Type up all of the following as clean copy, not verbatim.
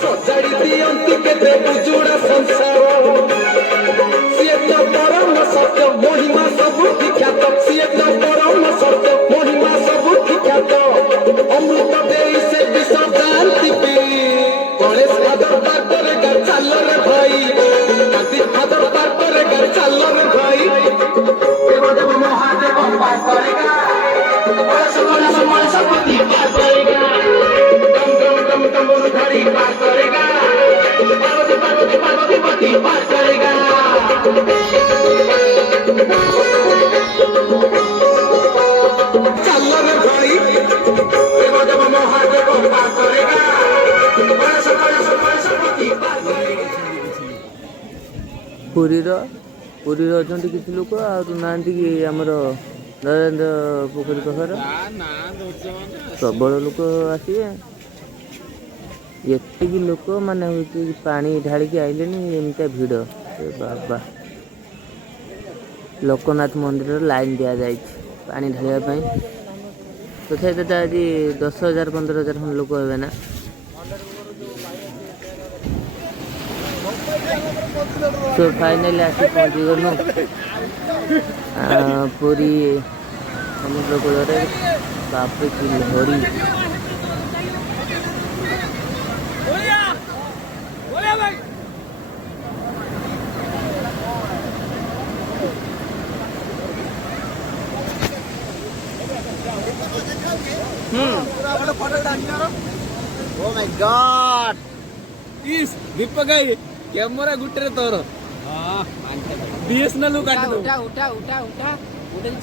ସଜାଡ଼ି ଦିଅନ୍ତି କେତେ ବୁଜୁଡ଼ା ସଂସାର ସିଏ ତ ପରମ ସତ୍ୟ ମହିମା ସବୁ ବିଖ୍ୟାତ ସିଏ ତ ପରମ ସତ୍ୟ ମହିମା ସବୁ ବିଖ୍ୟାତ ଅମୃତ ଦେଇ ସେ ବିଷ ଯାଆନ୍ତି ପିଇ ଗଣେଶ ଫାଦର ପାର କରେଗା ଚାଲରେ ଭାଇ କାର୍ତ୍ତିକ ଫାଦର ପାର କରେଗା ଚାଲରେ ଭାଇ ଦେବଦେବ ମହାଦେବ ପାର କରେଗା ଗଣେଶ ଗଣେଶ ଗଣେଶ ପତି ପାର କରେଗା दम दम धरी पार करेगा पार्वती पार्वती पार्वती पति पार करेगा चल रे भाई देव महादेव पार करेगा गणेश गणेश गणेश पति पार करेगा पुरीर अछंती किछि लोक आ नांती कि हमर नरेंद्र पोखरी पाखर प्रबल लोक आसिए एतिक लोक माने पानी ढालिकी आइले एमती भिड़ बाबा लोकनाथ मंदिर लाइन दि जाए पानी ढालिया तथा तो आज 10,000 15,000 खंड लोक हे ना तो फाइनली आसी पहुँची गलु पूरी समुद्र कूल बाप की लहरी Oh my God! Is Deepak camera गुट्रे तोर BSNL लो काट दो उठा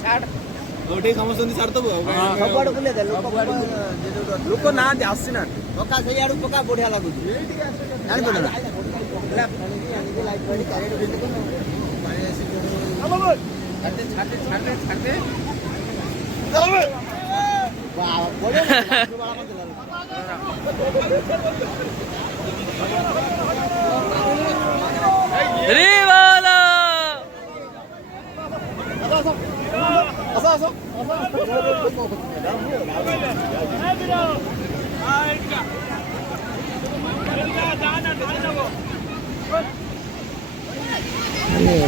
छाड़ ओटे समस्त छाड़ दो सबड बुले दे लोक ना दे आसी ना पका सही आडू पका बढ़िया लागु जानि पडला लाइट बडी कैरेट दे को पानी आसी छाड़ते चलो वाह बढ़िया रिवाला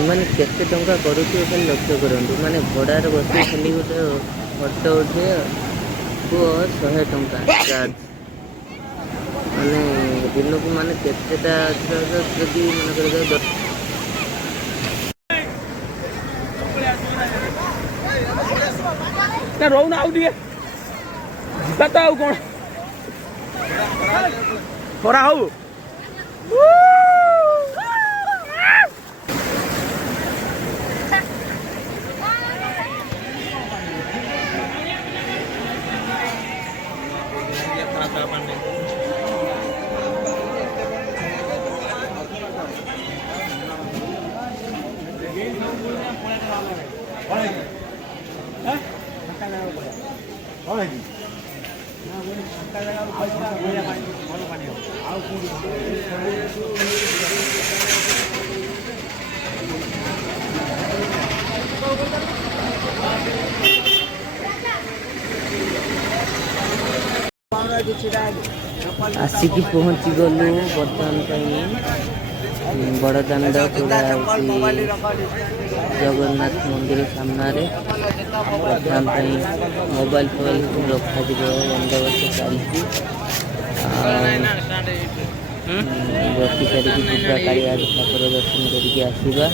माने केते टंका करूथि खाली लक्ष्य करंतु माने भड़ार बसी खाली गोटे फोटो उठे को 100 टंका चार्ज माने दिन को माने केतेटा जदि मन कर ना रोना आउ दिए जिता आउ कोन थोड़ा हो आसिकी पहुँची गलु बर्तमान बड़दाण्ड जगन्नाथ मंदिर सामने बर्तमान मोबाइल फोन रखा बंदोबस्त चलती बसी सारिकी जीवा कालिया ठाकुर दर्शन करके आसवा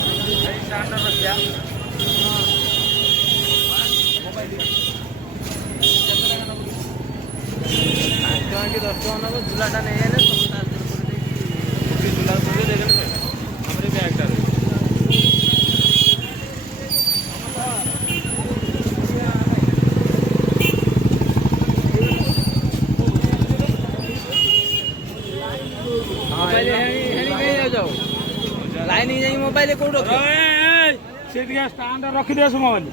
झूलाटा नहीं लाइन मोबाइल कौन रख स्टांड रखी दे मोबाइल।